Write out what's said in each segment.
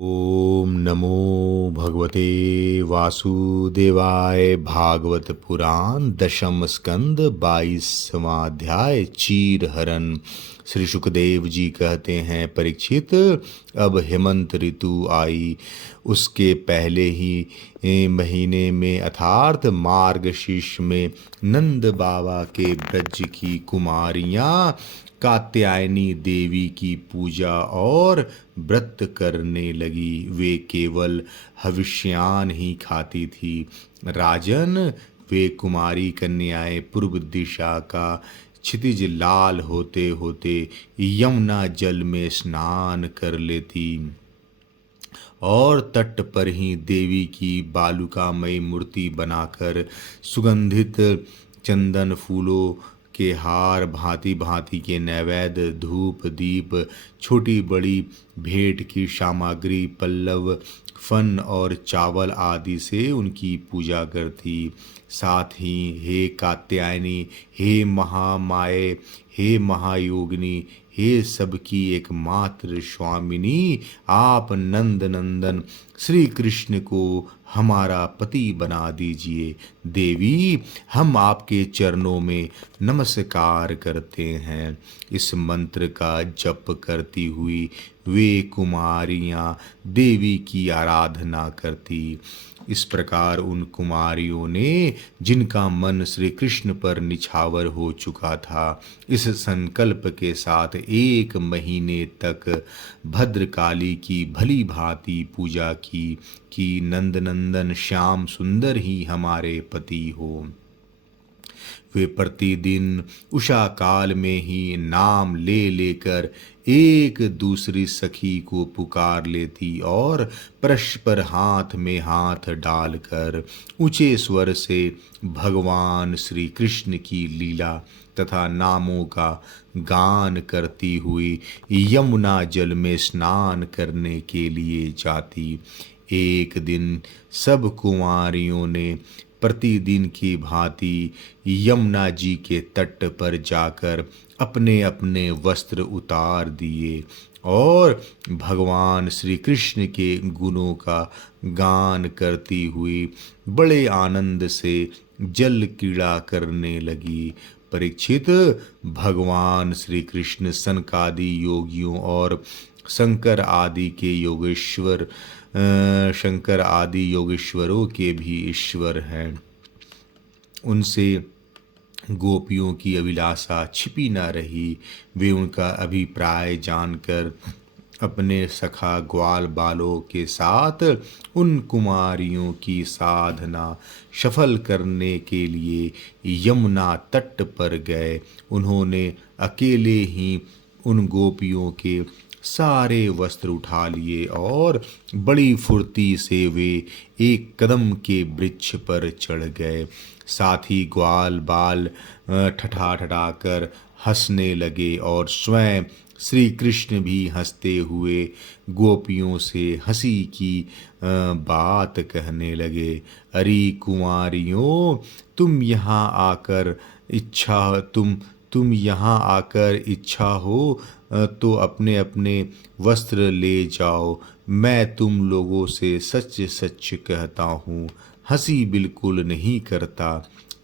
ओम नमो भगवते वासुदेवाय। भागवत पुराण दशम स्कंद 22वां अध्याय चीर हरण। श्री सुखदेव जी कहते हैं, परीक्षित, अब हेमंत ऋतु आई। उसके पहले ही महीने में अर्थात मार्गशीर्ष में नंद बाबा के ब्रज की कुमारियां कात्यायनी देवी की पूजा और व्रत करने लगी। वे केवल हविष्यान ही खाती थी। राजन, वे कुमारी कन्याएं पूर्व दिशा का क्षितिज लाल होते होते यमुना जल में स्नान कर लेती और तट पर ही देवी की बालुकामयी मूर्ति बनाकर सुगंधित चंदन फूलों के हार, भांति भांति के नैवेद्य, धूप दीप, छोटी बड़ी भेंट की सामग्री, पल्लव, फन और चावल आदि से उनकी पूजा करती। साथ ही हे कात्यायनी, हे महामाये, हे महायोगिनी, हे सबकी एकमात्र स्वामिनी, आप नंद नंदन श्री कृष्ण को हमारा पति बना दीजिए। देवी, हम आपके चरणों में नमस्कार करते हैं। इस मंत्र का जप करती हुई वे कुमारियां देवी की आराधना करती। इस प्रकार उन कुमारियों ने, जिनका मन श्री कृष्ण पर निछावर हो चुका था, इस संकल्प के साथ 1 महीने तक भद्रकाली की भली भांति पूजा की कि नंदनंदन श्याम सुंदर ही हमारे पति हो। वे प्रतिदिन उषा काल में ही नाम ले लेकर एक दूसरी सखी को पुकार लेती और परस्पर हाथ में हाथ डालकर ऊंचे स्वर से भगवान श्री कृष्ण की लीला तथा नामों का गान करती हुई यमुना जल में स्नान करने के लिए जाती। एक दिन सब कुंवारियों ने प्रतिदिन की भांति यमुना जी के तट पर जाकर अपने अपने वस्त्र उतार दिए और भगवान श्री कृष्ण के गुणों का गान करती हुई बड़े आनंद से जल क्रीड़ा करने लगी। परीक्षित, भगवान श्री कृष्ण सनकादि योगियों और शंकर आदि योगेश्वरों के भी ईश्वर हैं। उनसे गोपियों की अभिलाषा छिपी न रही। वे उनका अभिप्राय जानकर अपने सखा ग्वाल बालों के साथ उन कुमारियों की साधना सफल करने के लिए यमुना तट पर गए। उन्होंने अकेले ही उन गोपियों के सारे वस्त्र उठा लिए और बड़ी फुर्ती से वे एक कदम के वृक्ष पर चढ़ गए। साथ ही ग्वाल बाल ठठाठा कर हंसने लगे और स्वयं श्री कृष्ण भी हंसते हुए गोपियों से हंसी की बात कहने लगे। अरे कुंवारियों, तुम यहाँ आकर इच्छा हो तो अपने अपने वस्त्र ले जाओ। मैं तुम लोगों से सच सच कहता हूँ, हंसी बिल्कुल नहीं करता।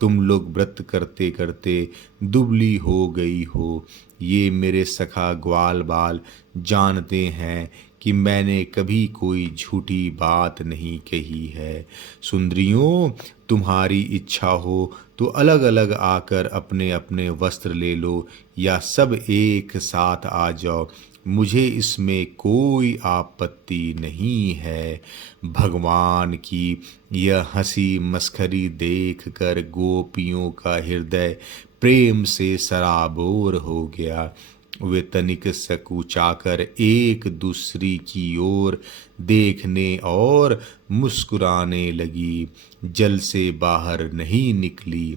तुम लोग व्रत करते करते दुबली हो गई हो। ये मेरे सखा ग्वाल बाल जानते हैं कि मैंने कभी कोई झूठी बात नहीं कही है। सुंदरियों, तुम्हारी इच्छा हो तो अलग अलग आकर अपने अपने वस्त्र ले लो या सब एक साथ आ जाओ, मुझे इसमें कोई आपत्ति नहीं है। भगवान की यह हंसी मस्खरी देखकर गोपियों का हृदय प्रेम से सराबोर हो गया। वे तनिक सकुचाकर एक दूसरी की ओर देखने और मुस्कुराने लगी, जल से बाहर नहीं निकली।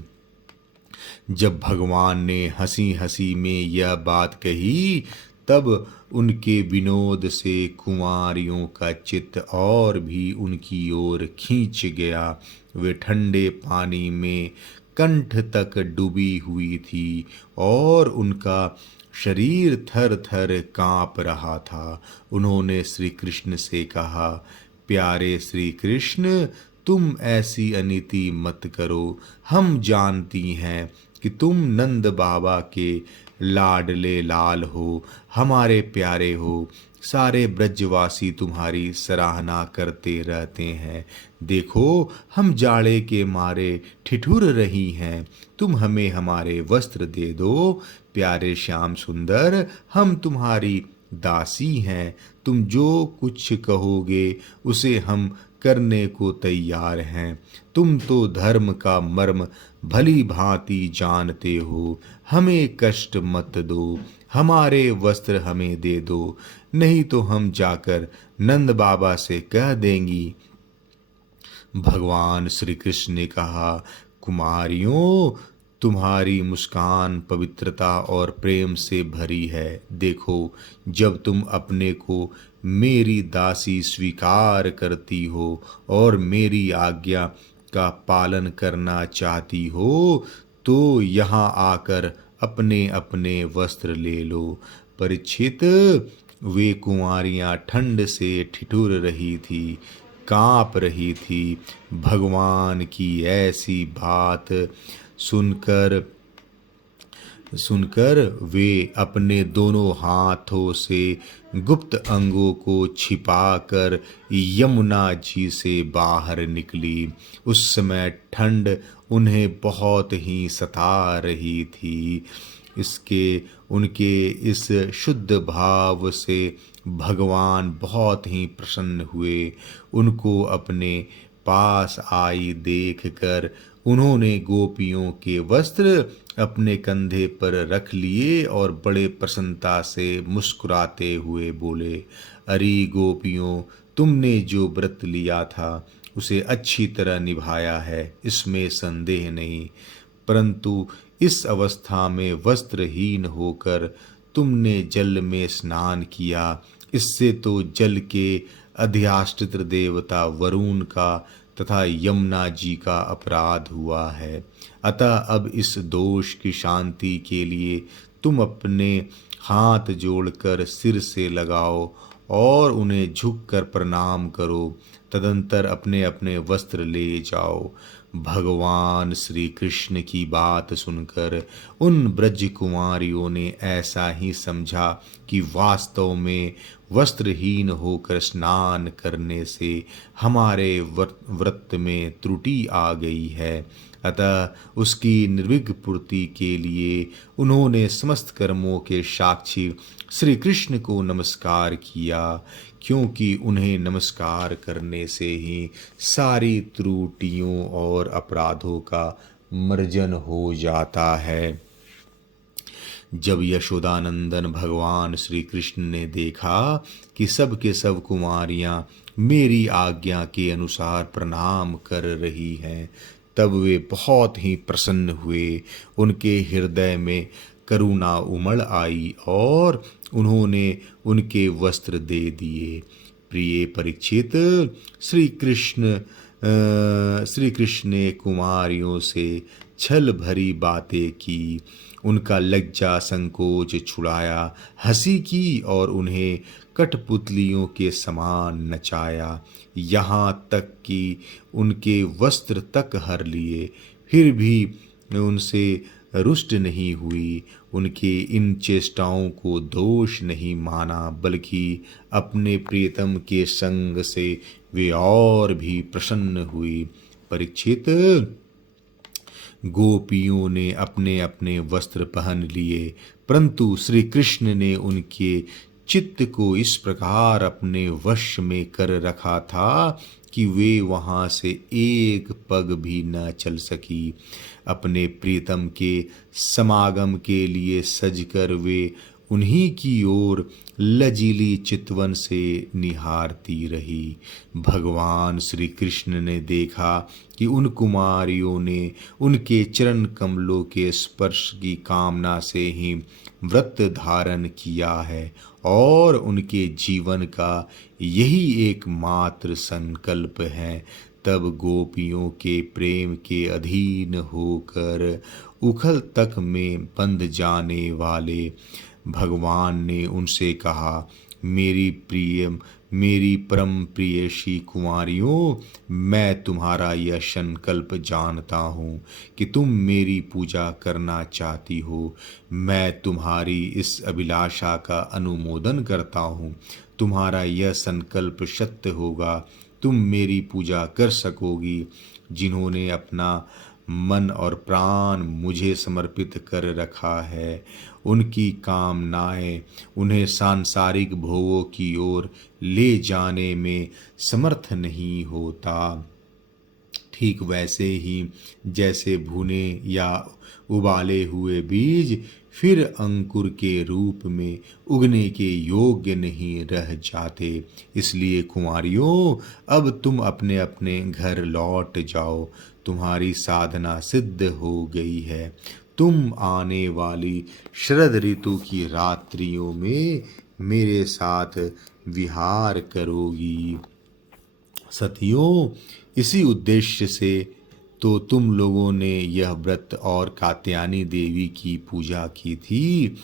जब भगवान ने हंसी हंसी में यह बात कही, तब उनके विनोद से कुंवारियों का चित्त और भी उनकी ओर खींच गया। वे ठंडे पानी में कंठ तक डूबी हुई थी और उनका शरीर थर थर कांप रहा था। उन्होंने श्री कृष्ण से कहा, प्यारे श्री कृष्ण, तुम ऐसी अनीति मत करो। हम जानती हैं कि तुम नंद बाबा के लाडले लाल हो, हमारे प्यारे हो। सारे ब्रजवासी तुम्हारी सराहना करते रहते हैं। देखो, हम जाड़े के मारे ठिठुर रही हैं। तुम हमें हमारे वस्त्र दे दो। प्यारे श्याम सुंदर, हम तुम्हारी दासी हैं। तुम जो कुछ कहोगे उसे हम करने को तैयार हैं। तुम तो धर्म का मर्म भली भांति जानते हो। हमें कष्ट मत दो, हमारे वस्त्र हमें दे दो, नहीं तो हम जाकर नंद बाबा से कह देंगी। भगवान श्री कृष्ण ने कहा, कुमारियों, तुम्हारी मुस्कान पवित्रता और प्रेम से भरी है। देखो, जब तुम अपने को मेरी दासी स्वीकार करती हो और मेरी आज्ञा का पालन करना चाहती हो, तो यहाँ आकर अपने अपने वस्त्र ले लो। परीक्षित, वे कुंवारियाँ ठंड से ठिठुर रही थी, कांप रही थी। भगवान की ऐसी बात सुनकर वे अपने दोनों हाथों से गुप्त अंगों को छिपाकर यमुना जी से बाहर निकली। उस समय ठंड उन्हें बहुत ही सता रही थी। उनके इस शुद्ध भाव से भगवान बहुत ही प्रसन्न हुए। उनको अपने पास आई देखकर उन्होंने गोपियों के वस्त्र अपने कंधे पर रख लिए और बड़े प्रसन्नता से मुस्कुराते हुए बोले, अरे गोपियों, तुमने जो व्रत लिया था उसे अच्छी तरह निभाया है, इसमें संदेह नहीं। परंतु इस अवस्था में वस्त्रहीन होकर तुमने जल में स्नान किया। इससे तो जल के अधिष्ठात्र देवता वरुण का तथा यमुना जी का अपराध हुआ है। अतः अब इस दोष की शांति के लिए तुम अपने हाथ जोड़कर सिर से लगाओ और उन्हें झुककर प्रणाम करो। तदंतर अपने अपने वस्त्र ले जाओ। भगवान श्री कृष्ण की बात सुनकर उन ब्रज कुमारियों ने ऐसा ही समझा कि वास्तव में वस्त्रहीन होकर स्नान करने से हमारे व्रत में त्रुटि आ गई है। अतः उसकी निर्विघ्न पूर्ति के लिए उन्होंने समस्त कर्मों के साक्षी श्री कृष्ण को नमस्कार किया, क्योंकि उन्हें नमस्कार करने से ही सारी त्रुटियों और अपराधों का मर्जन हो जाता है। जब यशोदानंदन भगवान श्री कृष्ण ने देखा कि सब के सब कुमारियां मेरी आज्ञा के अनुसार प्रणाम कर रही हैं, तब वे बहुत ही प्रसन्न हुए। उनके हृदय में करुणा उमड़ आई और उन्होंने उनके वस्त्र दे दिए। प्रिय परीक्षित, श्री कृष्ण ने कुमारियों से छल भरी बातें की, उनका लज्जा संकोच छुड़ाया, हंसी की और उन्हें कठपुतलियों के समान नचाया, यहाँ तक कि उनके वस्त्र तक हर लिए, फिर भी उनसे रुष्ट नहीं हुई। उनके इन चेष्टाओं को दोष नहीं माना, बल्कि अपने प्रियतम के संग से वे और भी प्रसन्न हुई। परीक्षित, गोपियों ने अपने अपने वस्त्र पहन लिए, परंतु श्री कृष्ण ने उनके चित्त को इस प्रकार अपने वश में कर रखा था कि वे वहां से एक पग भी न चल सकी। अपने प्रीतम के समागम के लिए सजकर वे उन्हीं की ओर लजीली चितवन से निहारती रही। भगवान श्री कृष्ण ने देखा कि उन कुमारियों ने उनके चरण कमलों के स्पर्श की कामना से ही व्रत धारण किया है और उनके जीवन का यही एकमात्र संकल्प है। तब गोपियों के प्रेम के अधीन होकर उखल तक में बंध जाने वाले भगवान ने उनसे कहा, मेरी परम प्रियसी कुंवारियों, मैं तुम्हारा यह संकल्प जानता हूँ कि तुम मेरी पूजा करना चाहती हो। मैं तुम्हारी इस अभिलाषा का अनुमोदन करता हूँ। तुम्हारा यह संकल्प सत्य होगा, तुम मेरी पूजा कर सकोगी। जिन्होंने अपना मन और प्राण मुझे समर्पित कर रखा है, उनकी कामनाएं उन्हें सांसारिक भोगों की ओर ले जाने में समर्थ नहीं होता। ठीक वैसे ही जैसे भुने या उबाले हुए बीज फिर अंकुर के रूप में उगने के योग्य नहीं रह जाते। इसलिए कुंवारियों, अब तुम अपने अपने घर लौट जाओ। तुम्हारी साधना सिद्ध हो गई है। तुम आने वाली शरद ऋतु की रात्रियों में मेरे साथ विहार करोगी। सतियों, इसी उद्देश्य से तो तुम लोगों ने यह व्रत और कात्यायनी देवी की पूजा की थी।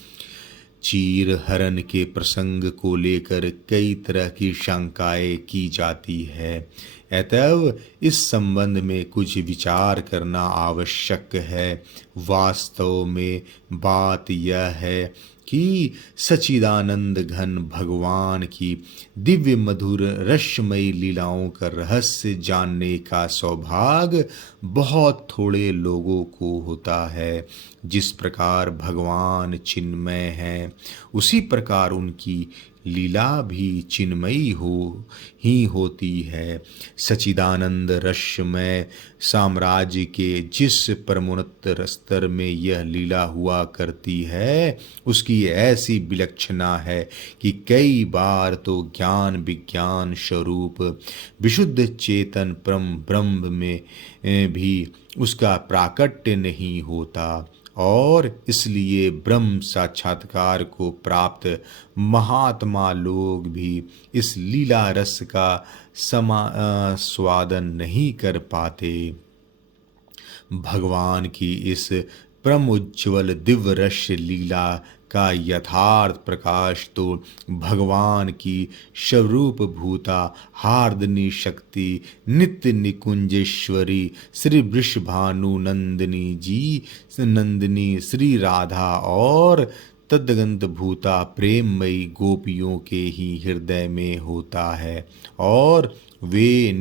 चीर हरण के प्रसंग को लेकर कई तरह की शंकाएं की जाती है, अतएव इस संबंध में कुछ विचार करना आवश्यक है। वास्तव में बात यह है कि सच्चिदानंद घन भगवान की दिव्य मधुर रसमयी लीलाओं का रहस्य जानने का सौभाग्य बहुत थोड़े लोगों को होता है। जिस प्रकार भगवान चिन्मय हैं, उसी प्रकार उनकी लीला भी चिन्मयी ही होती है। सच्चिदानंद रसमय साम्राज्य के जिस परमोन्नत स्तर में यह लीला हुआ करती है, उसकी ऐसी विलक्षणता है कि कई बार तो ज्ञान विज्ञान स्वरूप विशुद्ध चेतन परम ब्रह्म में भी उसका प्राकट्य नहीं होता। और इसलिए ब्रह्म साक्षात्कार को प्राप्त महात्मा लोग भी इस लीला रस का स्वादन नहीं कर पाते। भगवान की इस परम उज्ज्वल दिव्य रस लीला का यथार्थ प्रकाश तो भगवान की स्वरूप भूता हार्दनी शक्ति नित्य निकुंजेश्वरी श्री वृषभानु नंदिनी श्री राधा और तदगंत भूता प्रेममयी गोपियों के ही हृदय में होता है। और वे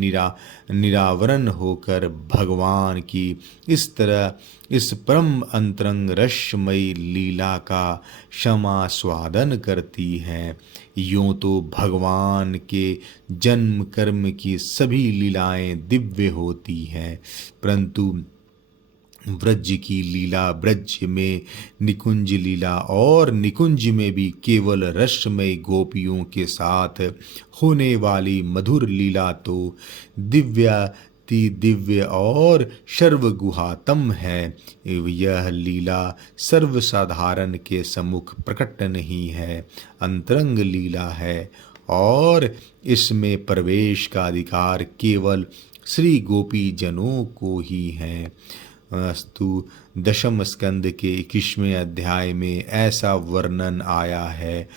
निरावरण होकर भगवान की इस तरह इस परम अंतरंग रसमयी लीला का क्षमा स्वादन करती हैं। यूं तो भगवान के जन्म कर्म की सभी लीलाएं दिव्य होती हैं, परंतु व्रज की लीला ब्रज में निकुंज लीला और निकुंज में भी केवल रसमय गोपियों के साथ होने वाली मधुर लीला तो दिव्य और सर्वगुहातम है। यह लीला सर्वसाधारण के सम्मुख प्रकट नहीं है, अंतरंग लीला है और इसमें प्रवेश का अधिकार केवल श्री गोपी जनों को ही है। अस्तु दशम स्कंद के 21वें अध्याय में ऐसा वर्णन आया है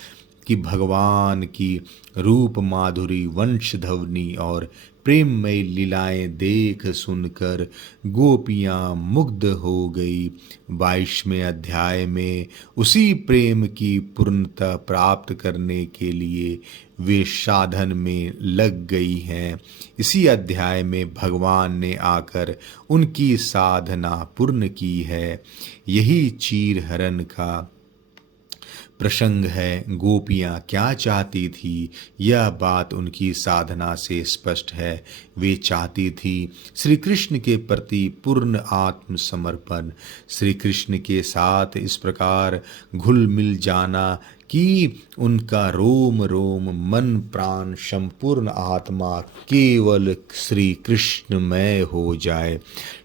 कि भगवान की रूप माधुरी वंशध्वनि और प्रेममय लीलाएं देख सुनकर गोपियां मुग्ध हो गई। 22वें अध्याय में उसी प्रेम की पूर्णता प्राप्त करने के लिए वे साधन में लग गई हैं। इसी अध्याय में भगवान ने आकर उनकी साधना पूर्ण की है। यही चीर हरण का प्रसंग है। गोपियाँ क्या चाहती थी, यह बात उनकी साधना से स्पष्ट है। वे चाहती थी श्री कृष्ण के प्रति पूर्ण आत्मसमर्पण, श्री कृष्ण के साथ इस प्रकार घुल मिल जाना कि उनका रोम रोम मन प्राण संपूर्ण आत्मा केवल श्री कृष्णमय हो जाए।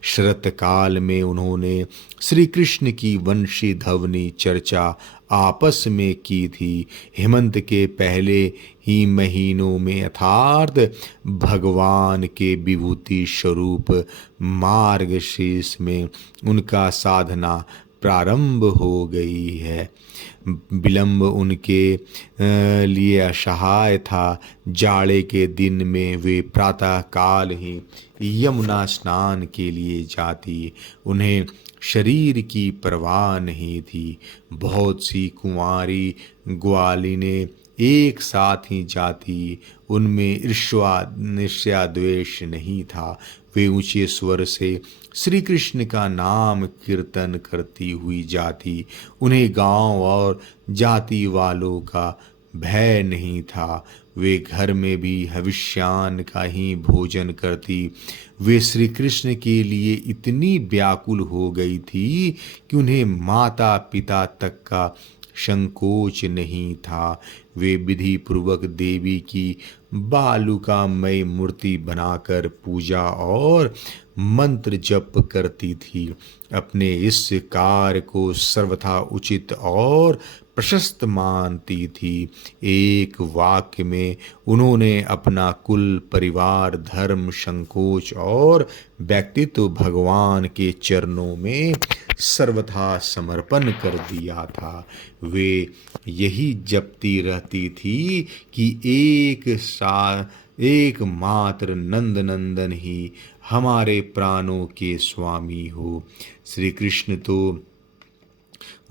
शरत काल में उन्होंने श्री कृष्ण की वंशी ध्वनि चर्चा आपस में की थी। हेमंत के पहले ही महीनों में अर्थात भगवान के विभूति स्वरूप मार्गशीर्ष में उनका साधना प्रारंभ हो गई है। विलंब उनके लिए असहाय था। जाड़े के दिन में वे प्रातः काल ही यमुना स्नान के लिए जाती। उन्हें शरीर की परवाह नहीं थी। बहुत सी कुंवारी ग्वालिनें एक साथ ही जाती। उनमें ईर्ष्या द्वेष नहीं था। वे ऊंचे स्वर से श्री कृष्ण का नाम कीर्तन करती हुई जाती। उन्हें गांव और जाति वालों का भय नहीं था। वे घर में भी हविष्यान का ही भोजन करती। वे श्री कृष्ण के लिए इतनी व्याकुल हो गई थी कि उन्हें माता पिता तक का संकोच नहीं था। वे विधि पूर्वक देवी की बालुकामय मूर्ति बनाकर पूजा और मंत्र जप करती थी। अपने इस कार्य को सर्वथा उचित और प्रशस्त मानती थी। एक वाक्य में उन्होंने अपना कुल, परिवार, धर्म, संकोच और व्यक्तित्व भगवान के चरणों में सर्वथा समर्पण कर दिया था। वे यही जपती रहती थी कि एकमात्र नंद नंदन ही हमारे प्राणों के स्वामी हो। श्री कृष्ण तो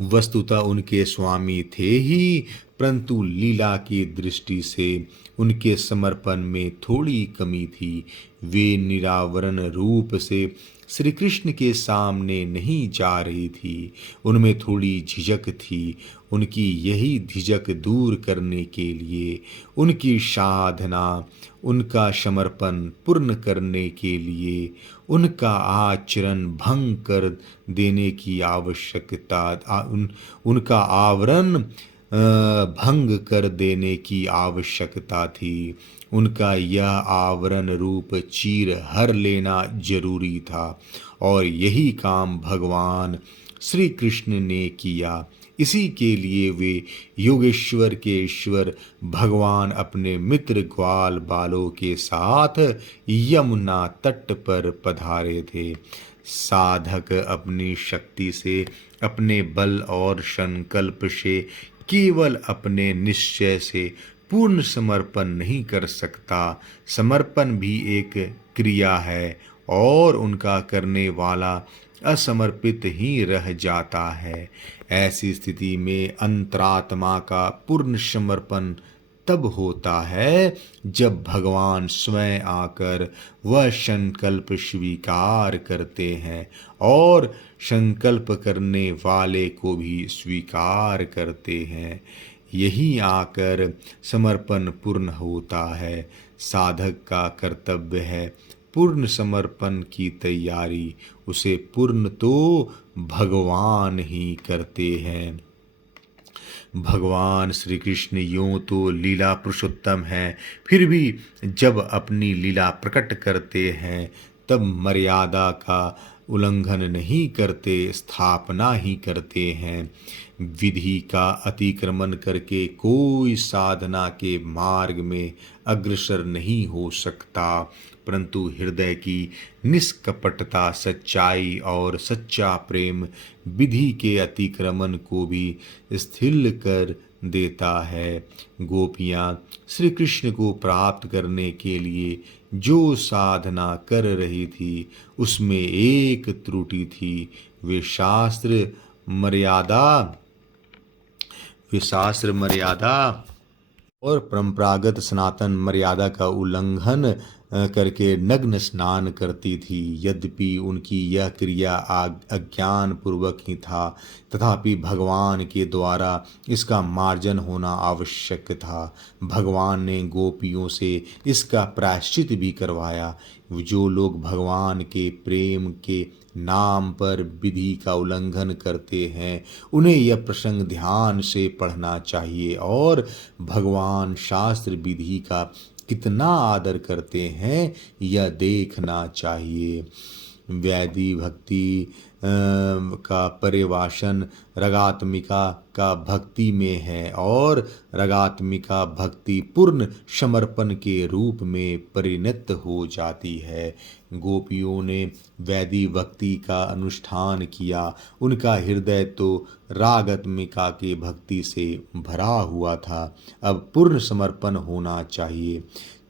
वस्तुतः उनके स्वामी थे ही, परंतु लीला की दृष्टि से उनके समर्पण में थोड़ी कमी थी। वे निरावरण रूप से श्री कृष्ण के सामने नहीं जा रही थी। उनमें थोड़ी झिझक थी। उनकी यही झिझक दूर करने के लिए, उनकी साधना, उनका समर्पण पूर्ण करने के लिए, उनका आचरण भंग कर देने की आवश्यकता, उनका आवरण भंग कर देने की आवश्यकता थी। उनका यह आवरण रूप चीर हर लेना जरूरी था और यही काम भगवान श्री कृष्ण ने किया। इसी के लिए वे योगेश्वर के ईश्वर भगवान अपने मित्र ग्वाल बालों के साथ यमुना तट पर पधारे थे। साधक अपनी शक्ति से, अपने बल और संकल्प से, केवल अपने निश्चय से पूर्ण समर्पण नहीं कर सकता। समर्पण भी एक क्रिया है और उनका करने वाला असमर्पित ही रह जाता है। ऐसी स्थिति में अंतरात्मा का पूर्ण समर्पण तब होता है जब भगवान स्वयं आकर वह संकल्प स्वीकार करते हैं और संकल्प करने वाले को भी स्वीकार करते हैं। यही आकर समर्पण पूर्ण होता है। साधक का कर्तव्य है पूर्ण समर्पण की तैयारी। उसे पूर्ण तो भगवान ही करते हैं। भगवान श्री कृष्ण यूं तो लीला पुरुषोत्तम हैं, फिर भी जब अपनी लीला प्रकट करते हैं तब मर्यादा का उल्लंघन नहीं करते, स्थापना ही करते हैं। विधि का अतिक्रमण करके कोई साधना के मार्ग में अग्रसर नहीं हो सकता, परंतु हृदय की निष्कपटता, सच्चाई और सच्चा प्रेम विधि के अतिक्रमण को भी स्थिर कर देता है। गोपियाँ श्री कृष्ण को प्राप्त करने के लिए जो साधना कर रही थी उसमें एक त्रुटि थी। वे शास्त्र मर्यादा और परंपरागत सनातन मर्यादा का उल्लंघन करके नग्न स्नान करती थी। यद्यपि उनकी यह क्रिया अज्ञान पूर्वक ही था, तथापि भगवान के द्वारा इसका मार्जन होना आवश्यक था। भगवान ने गोपियों से इसका प्रायश्चित भी करवाया। जो लोग भगवान के प्रेम के नाम पर विधि का उल्लंघन करते हैं उन्हें यह प्रसंग ध्यान से पढ़ना चाहिए और भगवान शास्त्र विधि का कितना आदर करते हैं यह देखना चाहिए। वैदी भक्ति का पर्यवासन रगात्मिका का भक्ति में है और रगात्मिका भक्ति पूर्ण समर्पण के रूप में परिणत हो जाती है। गोपियों ने वैदी भक्ति का अनुष्ठान किया। उनका हृदय तो रागात्मिका के भक्ति से भरा हुआ था। अब पूर्ण समर्पण होना चाहिए।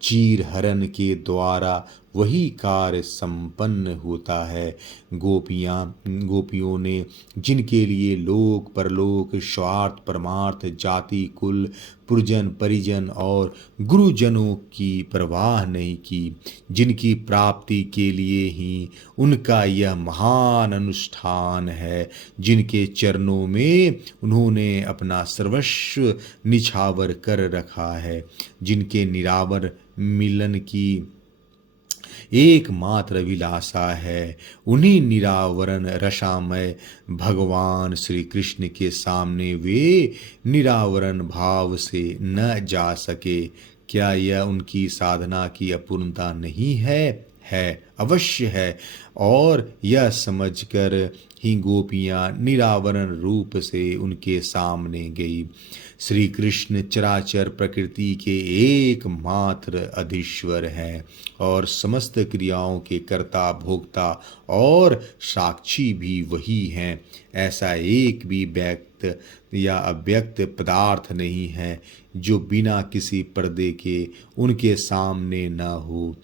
चीर हरण के द्वारा वही कार्य संपन्न होता है। गोपियों ने जिनके लिए लोक परलोक स्वार्थ परमार्थ जाति कुल पुरजन परिजन और गुरुजनों की परवाह नहीं की, जिनकी प्राप्ति के लिए ही उनका यह महान अनुष्ठान है, जिनके चरणों में उन्होंने अपना सर्वस्व निछावर कर रखा है, जिनके निरावर मिलन की एकमात्र विलासा है, उन्हीं निरावरण रसामय भगवान श्री कृष्ण के सामने वे निरावरण भाव से न जा सके। क्या यह उनकी साधना की अपूर्णता नहीं है? अवश्य है। और यह समझकर ही गोपियां निरावरण रूप से उनके सामने गई। श्री कृष्ण चराचर प्रकृति के एकमात्र अधीश्वर हैं और समस्त क्रियाओं के कर्ता भोक्ता और साक्षी भी वही हैं। ऐसा एक भी व्यक्त या अव्यक्त पदार्थ नहीं है जो बिना किसी पर्दे के उनके सामने न हो।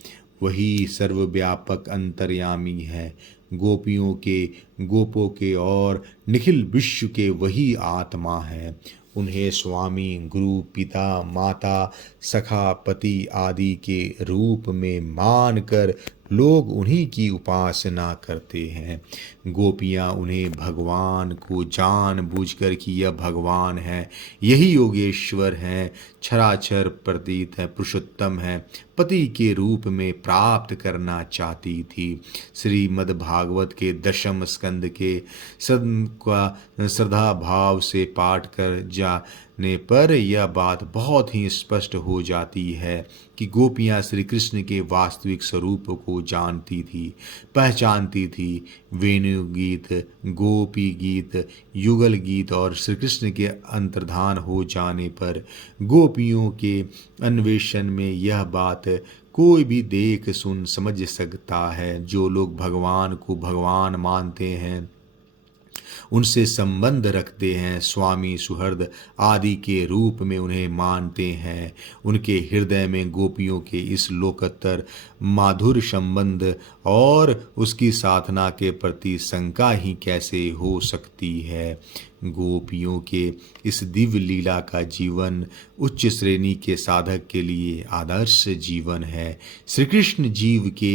वही सर्वव्यापक अंतर्यामी है। गोपियों के गोपों के और निखिल विश्व के वही आत्मा है। उन्हें स्वामी गुरु पिता माता सखा पति आदि के रूप में मानकर लोग उन्हीं की उपासना करते हैं। गोपियाँ उन्हें भगवान को जान बूझकर कि यह भगवान है, यही योगेश्वर हैं, क्षराक्षर प्रतीत है, पुरुषोत्तम है, पति के रूप में प्राप्त करना चाहती थी। श्रीमद् भागवत के 10वें स्कंद के श्रद्धा भाव से पाठ कर जाने पर यह बात बहुत ही स्पष्ट हो जाती है कि गोपियाँ श्री कृष्ण के वास्तविक स्वरूप को जानती थी, पहचानती थी। वेणु गीत, गोपी गीत, युगल गीत और श्री कृष्ण के अंतर्धान हो जाने पर गोपियों के अन्वेषण में यह बात कोई भी देख सुन समझ सकता है। जो लोग भगवान को भगवान मानते हैं, उनसे संबंध रखते हैं, स्वामी सुहृद आदि के रूप में उन्हें मानते हैं, उनके हृदय में गोपियों के इस लोकोत्तर माधुर संबंध और उसकी साधना के प्रति शंका ही कैसे हो सकती है। गोपियों के इस दिव्य लीला का जीवन उच्च श्रेणी के साधक के लिए आदर्श जीवन है। श्री कृष्ण जीव के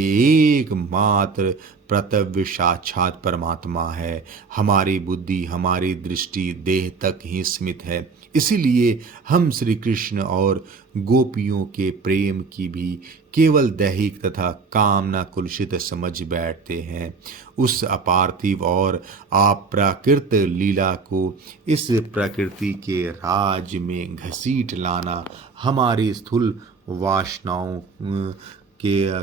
एकमात्र प्रत्यक्ष साक्षात परमात्मा है। हमारी बुद्धि, हमारी दृष्टि देह तक ही सीमित है। इसीलिए हम श्री कृष्ण और गोपियों के प्रेम की भी केवल दैहिक तथा कामना कुलसित समझ बैठते हैं। उस अपार्थिव और अप्राकृत लीला को इस प्रकृति के राज में घसीट लाना हमारी स्थूल वासनाओं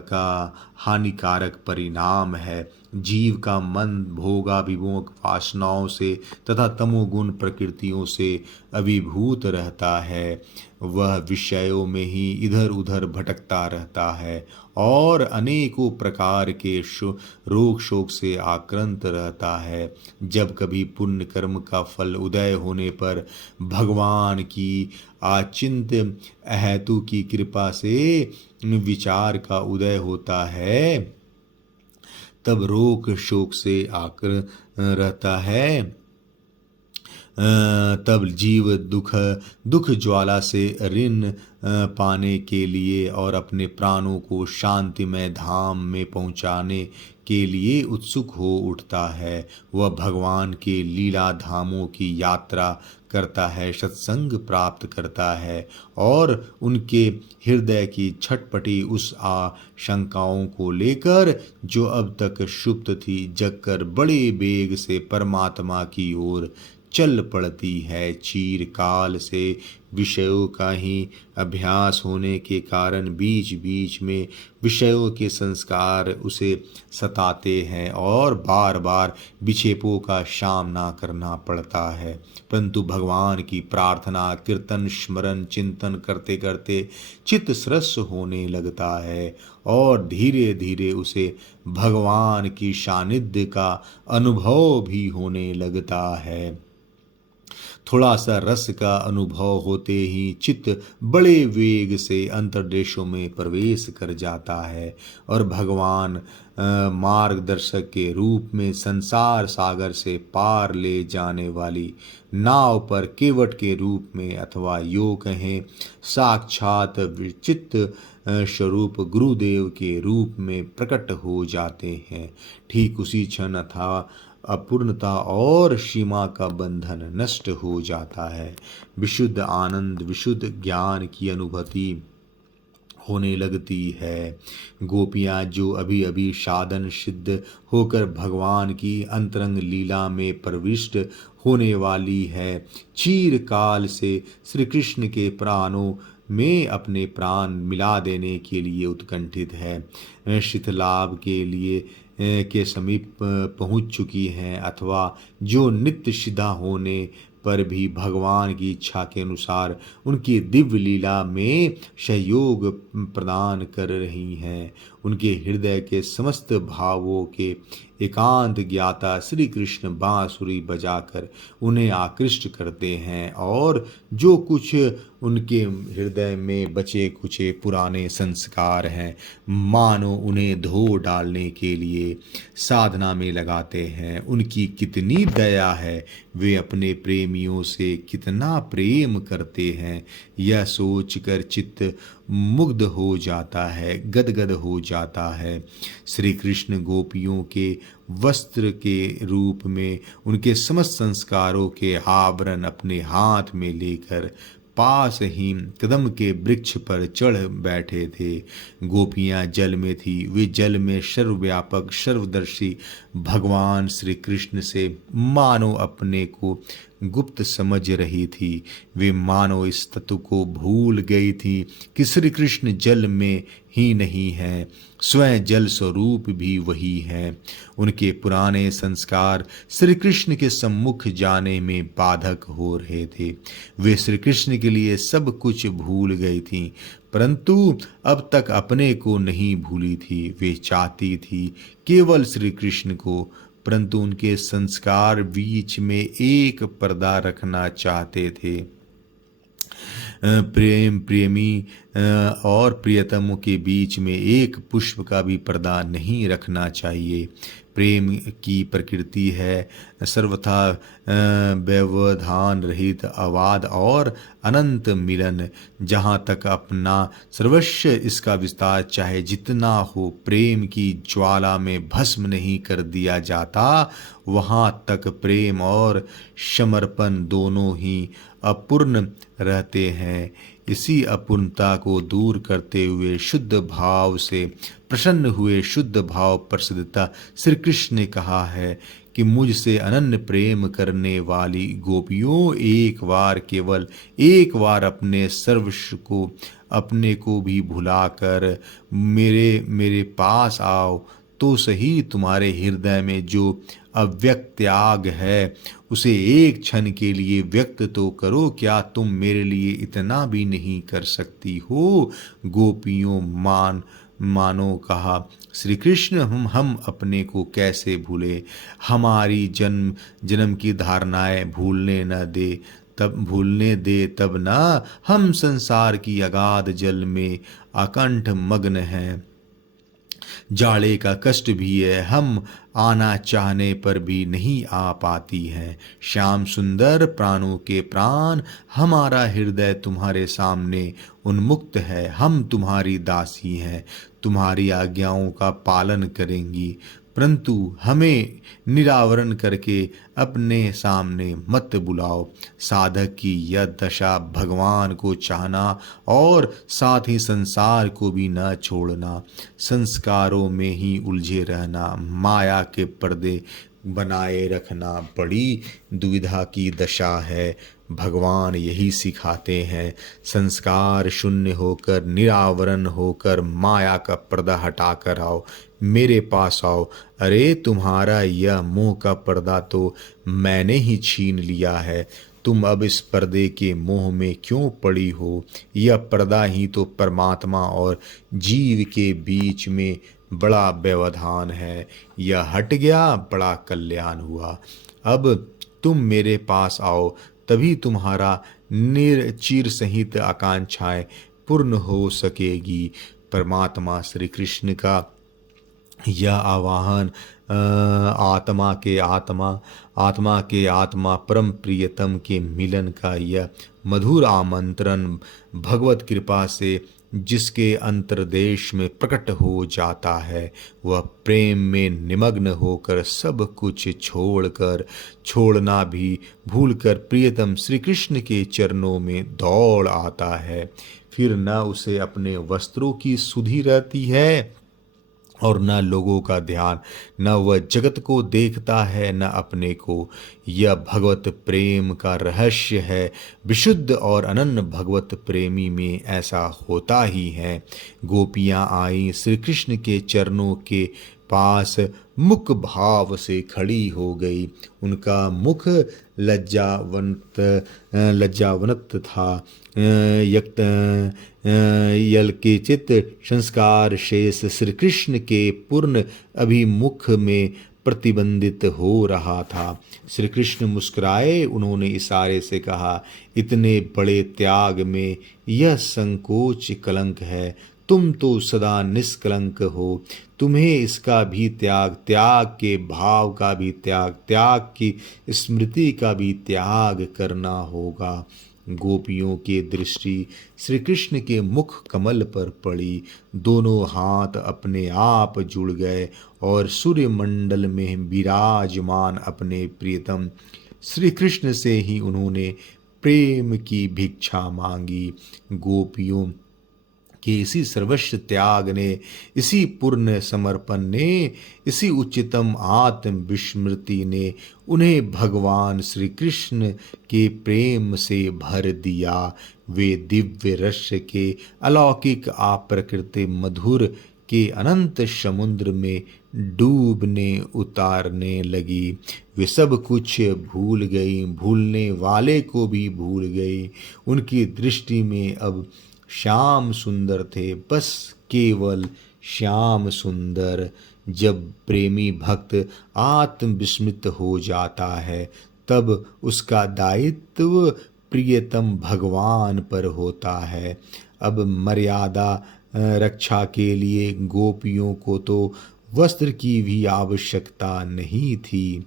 का हानिकारक परिणाम है। जीव का मन भोगाभिमुख वासनाओं से तथा तमोगुण प्रकृतियों से अभिभूत रहता है। वह विषयों में ही इधर उधर भटकता रहता है और अनेकों प्रकार के रोग शोक से आक्रांत रहता है। जब कभी पुण्य कर्म का फल उदय होने पर भगवान की आचिंत अहेतु की कृपा से विचार का उदय होता है, तब रोग शोक से आक्रांत रहता है। तब जीव दुख ज्वाला से ऋण पाने के लिए और अपने प्राणों को शांतिमय धाम में पहुंचाने के लिए उत्सुक हो उठता है। वह भगवान के लीला धामों की यात्रा करता है, सत्संग प्राप्त करता है और उनके हृदय की छटपटी उस आशंकाओं को लेकर जो अब तक सुप्त थी, जगकर बड़े वेग से परमात्मा की ओर चल पड़ती है। चीरकाल से विषयों का ही अभ्यास होने के कारण बीच बीच में विषयों के संस्कार उसे सताते हैं और बार बार विक्षेपों का सामना करना पड़ता है। परंतु भगवान की प्रार्थना, कीर्तन, स्मरण, चिंतन करते करते चित्त सरस होने लगता है और धीरे धीरे उसे भगवान की सानिध्य का अनुभव भी होने लगता है। थोड़ा सा रस का अनुभव होते ही चित्त बड़े वेग से अंतर्देशों में प्रवेश कर जाता है और भगवान मार्गदर्शक के रूप में संसार सागर से पार ले जाने वाली नाव पर केवट के रूप में अथवा यो कहें साक्षात विचित्त स्वरूप गुरुदेव के रूप में प्रकट हो जाते हैं। ठीक उसी क्षण अथवा अपूर्णता और सीमा का बंधन नष्ट हो जाता है। विशुद्ध आनंद, विशुद्ध ज्ञान की अनुभूति होने लगती है। गोपियाँ जो अभी अभी साधन सिद्ध होकर भगवान की अंतरंग लीला में प्रविष्ट होने वाली है, चीरकाल से श्री कृष्ण के प्राणों में अपने प्राण मिला देने के लिए उत्कंठित है, शीतलाभ के लिए के समीप पहुंच चुकी हैं अथवा जो नित्य सिद्धा होने पर भी भगवान की इच्छा के अनुसार उनकी दिव्य लीला में सहयोग प्रदान कर रही हैं। उनके हृदय के समस्त भावों के एकांत ज्ञाता श्री कृष्ण बांसुरी बजाकर उन्हें आकृष्ट करते हैं और जो कुछ उनके हृदय में बचे कुचे पुराने संस्कार हैं मानो उन्हें धो डालने के लिए साधना में लगाते हैं। उनकी कितनी दया है, वे अपने प्रेमियों से कितना प्रेम करते हैं, यह सोचकर चित्त मुग्ध हो जाता है, गदगद हो जाता है। श्री कृष्ण गोपियों के वस्त्र के रूप में उनके समस्त संस्कारों के आवरण अपने हाथ में लेकर पास ही कदम के वृक्ष पर चढ़ बैठे थे। गोपियां जल में थी, वे जल में सर्वव्यापक सर्वदर्शी भगवान श्री कृष्ण से मानो अपने को गुप्त समझ रही थी। वे मानो इस तत्व को भूल गई थी कि श्री कृष्ण जल में ही नहीं है, स्वयं जल स्वरूप भी वही है। उनके पुराने संस्कार श्री कृष्ण के सम्मुख जाने में बाधक हो रहे थे। वे श्री कृष्ण के लिए सब कुछ भूल गई थीं, परंतु अब तक अपने को नहीं भूली थी। वे चाहती थी केवल श्री कृष्ण को, परंतु उनके संस्कार बीच में एक पर्दा रखना चाहते थे। प्रेम प्रेमी और प्रियतमों के बीच में एक पुष्प का भी पर्दा नहीं रखना चाहिए। प्रेम की प्रकृति है सर्वथा व्यवधान रहित अवाद और अनंत मिलन। जहाँ तक अपना सर्वस्व इसका विस्तार चाहे जितना हो प्रेम की ज्वाला में भस्म नहीं कर दिया जाता, वहाँ तक प्रेम और समर्पण दोनों ही अपूर्ण रहते हैं। इसी अपूर्णता को दूर करते हुए शुद्ध भाव से प्रसन्न हुए शुद्ध भाव प्रसिद्धता श्री कृष्ण ने कहा है कि मुझसे अनन्य प्रेम करने वाली गोपियों एक बार केवल एक बार अपने सर्वस्व को अपने को भी भुलाकर मेरे पास आओ तो सही। तुम्हारे हृदय में जो अव्यक्त त्याग है उसे एक क्षण के लिए व्यक्त तो करो। क्या तुम मेरे लिए इतना भी नहीं कर सकती हो? गोपियों मानो कहा, श्री कृष्ण हम अपने को कैसे भूले? हमारी जन्म जन्म की धारणाएं भूलने दे तब ना हम संसार की अगाध जल में अकंठ मग्न हैं। जाड़े का कष्ट भी है, हम आना चाहने पर भी नहीं आ पाती हैं। श्याम सुंदर प्राणों के प्राण, हमारा हृदय तुम्हारे सामने उन्मुक्त है। हम तुम्हारी दासी हैं, तुम्हारी आज्ञाओं का पालन करेंगी, परंतु हमें निरावरण करके अपने सामने मत बुलाओ। साधक की यह दशा भगवान को चाहना और साथ ही संसार को भी न छोड़ना, संस्कारों में ही उलझे रहना, माया के पर्दे बनाए रखना बड़ी दुविधा की दशा है। भगवान यही सिखाते हैं, संस्कार शून्य होकर, निरावरण होकर माया का पर्दा हटा कर आओ, मेरे पास आओ। अरे तुम्हारा यह मोह का पर्दा तो मैंने ही छीन लिया है, तुम अब इस पर्दे के मोह में क्यों पड़ी हो? यह पर्दा ही तो परमात्मा और जीव के बीच में बड़ा व्यवधान है। यह हट गया, बड़ा कल्याण हुआ। अब तुम मेरे पास आओ, तभी तुम्हारा चिर सहित आकांक्षाएं पूर्ण हो सकेगी। परमात्मा श्री कृष्ण का यह आवाहन आत्मा के आत्मा परम प्रियतम के मिलन का यह मधुर आमंत्रण भगवत कृपा से जिसके अंतर्देश में प्रकट हो जाता है, वह प्रेम में निमग्न होकर सब कुछ छोड़ना भी भूलकर प्रियतम श्री कृष्ण के चरणों में दौड़ आता है। फिर न उसे अपने वस्त्रों की सुधि रहती है और न लोगों का ध्यान, न वह जगत को देखता है न अपने को। यह भगवत प्रेम का रहस्य है। विशुद्ध और अनन्य भगवत प्रेमी में ऐसा होता ही है। गोपियाँ आईं, श्री कृष्ण के चरणों के पास मुख भाव से खड़ी हो गई। उनका मुख लज्जावनत था। यलकेचित संस्कार शेष श्री कृष्ण के पूर्ण अभिमुख में प्रतिबंधित हो रहा था। श्री कृष्ण मुस्कुराए, उन्होंने इशारे से कहा, इतने बड़े त्याग में यह संकोच कलंक है। तुम तो सदा निष्कलंक हो, तुम्हें इसका भी त्याग, त्याग के भाव का भी त्याग, त्याग की स्मृति का भी त्याग करना होगा। गोपियों की दृष्टि श्री कृष्ण के मुख कमल पर पड़ी। दोनों हाथ अपने आप जुड़ गए और सूर्य मंडल में विराजमान अपने प्रियतम श्री कृष्ण से ही उन्होंने प्रेम की भिक्षा मांगी। गोपियों कि इसी सर्वस्व त्याग ने, इसी पूर्ण समर्पण ने, इसी उच्चतम आत्म विस्मृति ने उन्हें भगवान श्री कृष्ण के प्रेम से भर दिया। वे दिव्य रस के अलौकिक अप्रकृति मधुर के अनंत समुद्र में डूबने उतारने लगी। वे सब कुछ भूल गई, भूलने वाले को भी भूल गई। उनकी दृष्टि में अब श्याम सुंदर थे, बस केवल श्याम सुंदर। जब प्रेमी भक्त आत्मविस्मृत हो जाता है, तब उसका दायित्व प्रियतम भगवान पर होता है। अब मर्यादा रक्षा के लिए गोपियों को तो वस्त्र की भी आवश्यकता नहीं थी,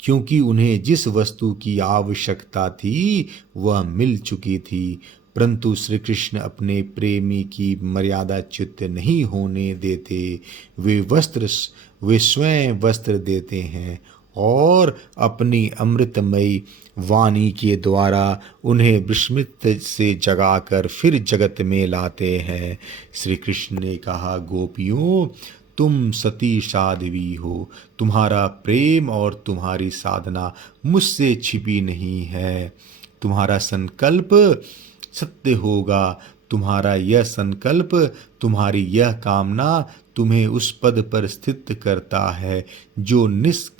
क्योंकि उन्हें जिस वस्तु की आवश्यकता थी वह मिल चुकी थी। परंतु श्री कृष्ण अपने प्रेमी की मर्यादा च्युत नहीं होने देते। वे स्वयं वस्त्र देते हैं और अपनी अमृतमयी वाणी के द्वारा उन्हें विस्मृत से जगाकर फिर जगत में लाते हैं। श्री कृष्ण ने कहा, गोपियों, तुम सती साध्वी हो, तुम्हारा प्रेम और तुम्हारी साधना मुझसे छिपी नहीं है। तुम्हारा संकल्प सत्य होगा। तुम्हारा यह संकल्प, तुम्हारी यह कामना तुम्हें उस पद पर स्थित करता है जो निरस्त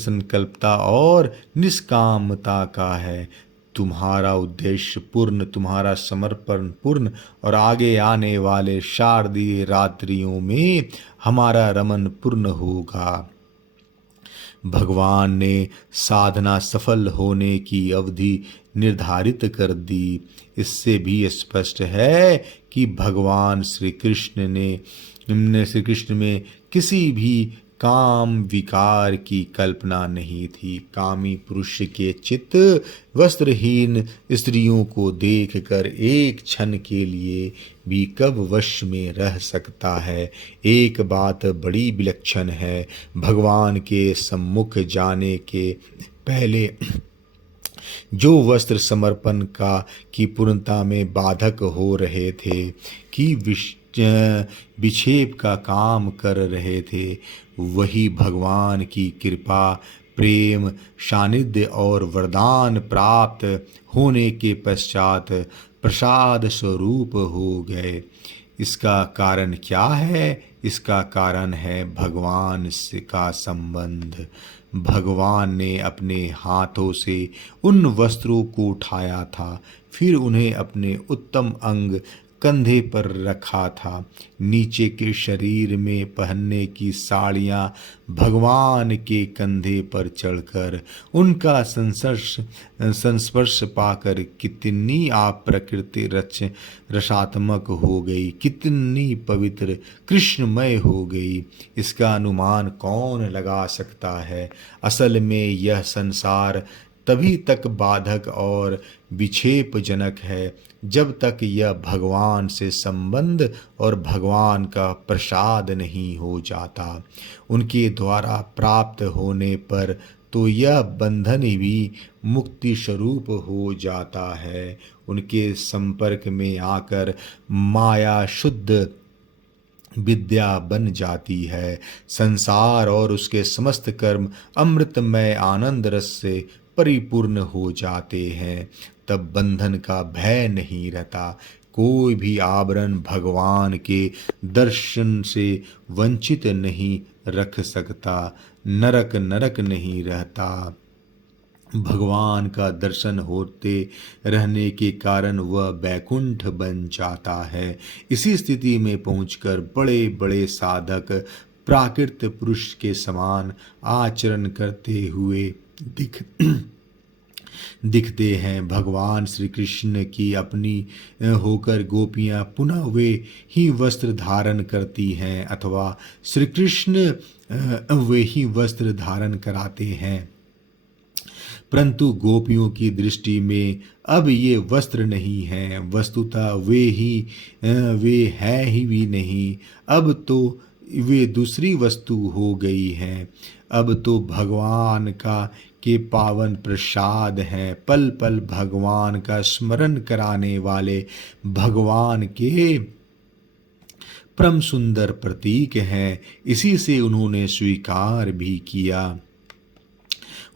संकल्पता और निष्कामता का है। तुम्हारा उद्देश्य पूर्ण, तुम्हारा समर्पण पूर्ण और आगे आने वाले शारदीय रात्रियों में हमारा रमन पूर्ण होगा। भगवान ने साधना सफल होने की अवधि निर्धारित कर दी। इससे भी स्पष्ट है कि भगवान श्री कृष्ण में किसी भी काम विकार की कल्पना नहीं थी। कामी पुरुष के चित्त वस्त्रहीन स्त्रियों को देखकर एक क्षण के लिए भी कब वश में रह सकता है। एक बात बड़ी विलक्षण है, भगवान के सम्मुख जाने के पहले जो वस्त्र समर्पण की पूर्णता में बाधक हो रहे थे, कि विक्षेप का काम कर रहे थे, वही भगवान की कृपा, प्रेम, सानिध्य और वरदान प्राप्त होने के पश्चात प्रसाद स्वरूप हो गए। इसका कारण क्या है? इसका कारण है भगवान से का संबंध। भगवान ने अपने हाथों से उन वस्त्रों को उठाया था, फिर उन्हें अपने उत्तम अंग कंधे पर रखा था। नीचे के शरीर में पहनने की साड़ियाँ भगवान के कंधे पर चढ़कर उनका संस्पर्श पाकर कितनी आप प्रकृति रसात्मक हो गई, कितनी पवित्र कृष्णमय हो गई, इसका अनुमान कौन लगा सकता है। असल में यह संसार तभी तक बाधक और विक्षेपजनक है जब तक यह भगवान से संबंध और भगवान का प्रसाद नहीं हो जाता। उनके द्वारा प्राप्त होने पर तो यह बंधन भी मुक्ति स्वरूप हो जाता है। उनके संपर्क में आकर माया शुद्ध विद्या बन जाती है। संसार और उसके समस्त कर्म अमृतमय आनंद रस से परिपूर्ण हो जाते हैं। तब बंधन का भय नहीं रहता। कोई भी आवरण भगवान के दर्शन से वंचित नहीं रख सकता। नरक नहीं रहता। भगवान का दर्शन होते रहने के कारण वह बैकुंठ बन जाता है। इसी स्थिति में पहुंचकर बड़े बड़े साधक प्राकृत पुरुष के समान आचरण करते हुए दिखते हैं। भगवान श्री कृष्ण की अपनी होकर गोपियां पुनः वे ही वस्त्र धारण करती हैं अथवा श्री कृष्ण वे ही वस्त्र धारण कराते हैं, परंतु गोपियों की दृष्टि में अब ये वस्त्र नहीं हैं। वस्तुतः वे हैं ही भी नहीं, अब तो वे दूसरी वस्तु हो गई हैं। अब तो भगवान के पावन प्रसाद हैं। पल पल भगवान का स्मरण कराने वाले भगवान के परम सुंदर प्रतीक हैं। इसी से उन्होंने स्वीकार भी किया।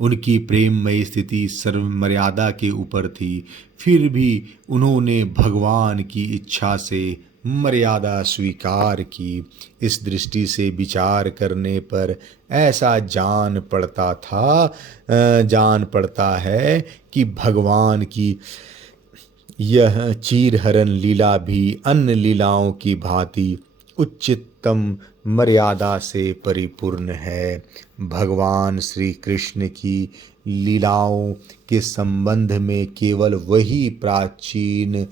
उनकी प्रेममयी स्थिति सर्व मर्यादा के ऊपर थी, फिर भी उन्होंने भगवान की इच्छा से मर्यादा स्वीकार की। इस दृष्टि से विचार करने पर ऐसा जान पड़ता है कि भगवान की यह चीरहरण लीला भी अन्य लीलाओं की भांति उच्चतम मर्यादा से परिपूर्ण है। भगवान श्री कृष्ण की लीलाओं के संबंध में केवल वही प्राचीन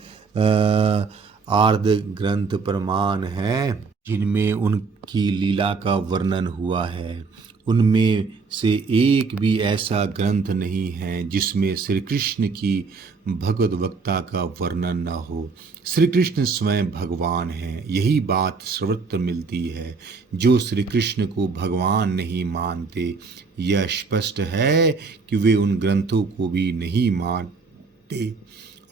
आर्ध ग्रंथ प्रमाण हैं जिनमें उनकी लीला का वर्णन हुआ है। उनमें से एक भी ऐसा ग्रंथ नहीं है जिसमें श्री कृष्ण की भगवत वक्ता का वर्णन न हो। श्री कृष्ण स्वयं भगवान हैं, यही बात सर्वत्र मिलती है। जो श्री कृष्ण को भगवान नहीं मानते, यह स्पष्ट है कि वे उन ग्रंथों को भी नहीं मानते,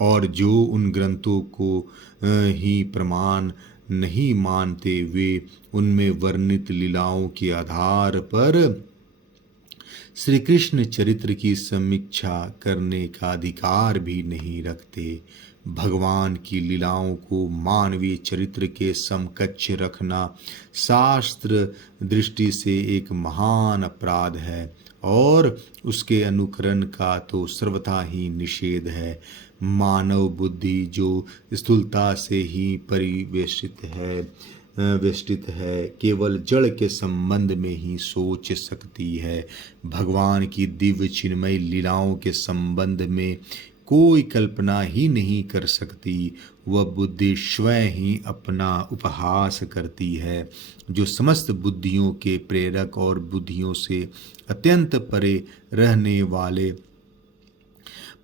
और जो उन ग्रंथों को ही प्रमाण नहीं मानते, वे उनमें वर्णित लीलाओं के आधार पर श्री कृष्ण चरित्र की समीक्षा करने का अधिकार भी नहीं रखते। भगवान की लीलाओं को मानवीय चरित्र के समकक्ष रखना शास्त्र दृष्टि से एक महान अपराध है और उसके अनुकरण का तो सर्वथा ही निषेध है। मानव बुद्धि जो स्थूलता से ही परिवेष्टित है, केवल जड़ के संबंध में ही सोच सकती है। भगवान की दिव्य चिन्मय लीलाओं के संबंध में कोई कल्पना ही नहीं कर सकती। वह बुद्धि स्वयं ही अपना उपहास करती है। जो समस्त बुद्धियों के प्रेरक और बुद्धियों से अत्यंत परे रहने वाले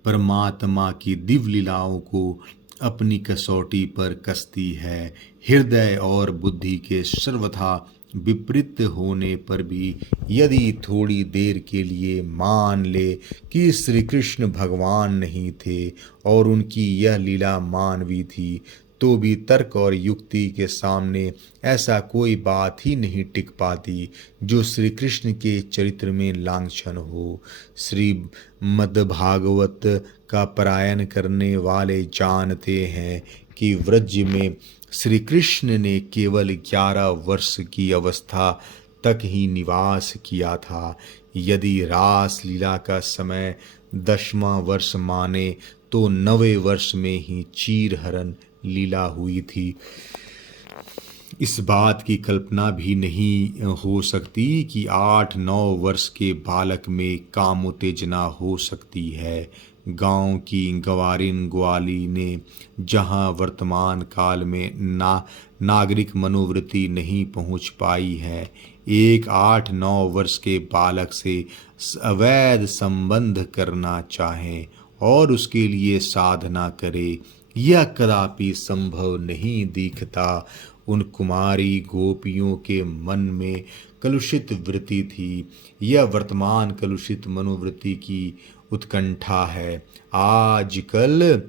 परमात्मा की दिव्य लीलाओं को अपनी कसौटी पर कसती है। हृदय और बुद्धि के सर्वथा विपरीत होने पर भी यदि थोड़ी देर के लिए मान ले कि श्री कृष्ण भगवान नहीं थे और उनकी यह लीला मानवी थी, तो भी तर्क और युक्ति के सामने ऐसा कोई बात ही नहीं टिक पाती जो श्री कृष्ण के चरित्र में लांछन हो। श्री मद्भागवत का पारायण करने वाले जानते हैं कि व्रज में श्री कृष्ण ने केवल 11 वर्ष की अवस्था तक ही निवास किया था। यदि रास लीला का समय 10वां वर्ष माने तो 9वें वर्ष में ही चीरहरण लीला हुई थी। इस बात की कल्पना भी नहीं हो सकती कि 8-9 वर्ष के बालक में काम उत्तेजना हो सकती है। गांव की गंवारिन ग्वाली ने जहां वर्तमान काल में नागरिक मनोवृत्ति नहीं पहुंच पाई है, एक 8-9 वर्ष के बालक से अवैध संबंध करना चाहें और उसके लिए साधना करे, यह कदापि संभव नहीं दिखता। उन कुमारी गोपियों के मन में कलुषित वृत्ति थी। यह वर्तमान कलुषित मनोवृत्ति की उत्कंठा है। आजकल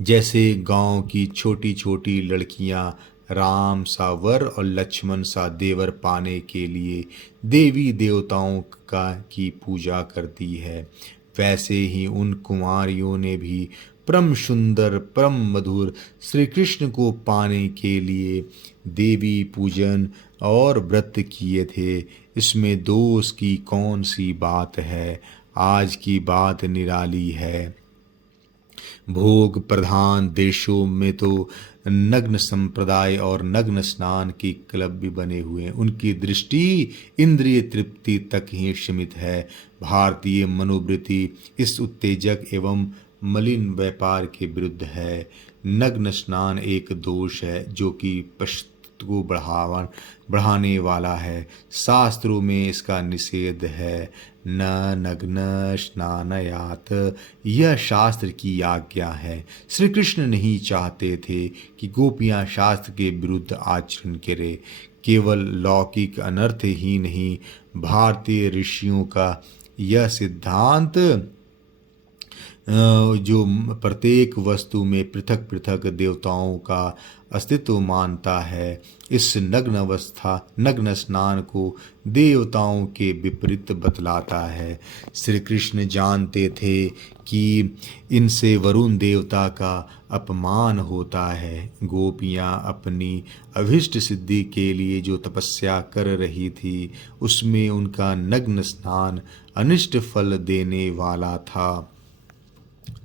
जैसे गांव की छोटी छोटी लड़कियां राम सा वर और लक्ष्मण सा देवर पाने के लिए देवी देवताओं की पूजा करती है, वैसे ही उन कुमारियों ने भी परम सुंदर परम मधुर श्री कृष्ण को पाने के लिए देवी पूजन और व्रत किए थे। इसमें दोष की कौन सी बात है? आज की बात निराली है। भोग प्रधान देशों में तो नग्न संप्रदाय और नग्न स्नान की क्लब भी बने हुए हैं। उनकी दृष्टि इंद्रिय तृप्ति तक ही सीमित है। भारतीय मनोवृत्ति इस उत्तेजक एवं मलिन व्यापार के विरुद्ध है। नग्न स्नान एक दोष है जो कि पश्चात को बढ़ाने वाला है। शास्त्रों में इसका निषेध है। न नग्न स्नानयात, यह शास्त्र की आज्ञा है। श्री कृष्ण नहीं चाहते थे कि गोपियां शास्त्र के विरुद्ध आचरण करें। केवल लौकिक अनर्थ ही नहीं, भारतीय ऋषियों का यह सिद्धांत जो प्रत्येक वस्तु में पृथक पृथक देवताओं का अस्तित्व मानता है, इस नग्न स्नान को देवताओं के विपरीत बतलाता है। श्री कृष्ण जानते थे कि इनसे वरुण देवता का अपमान होता है। गोपियां अपनी अभिष्ट सिद्धि के लिए जो तपस्या कर रही थी, उसमें उनका नग्न स्नान अनिष्ट फल देने वाला था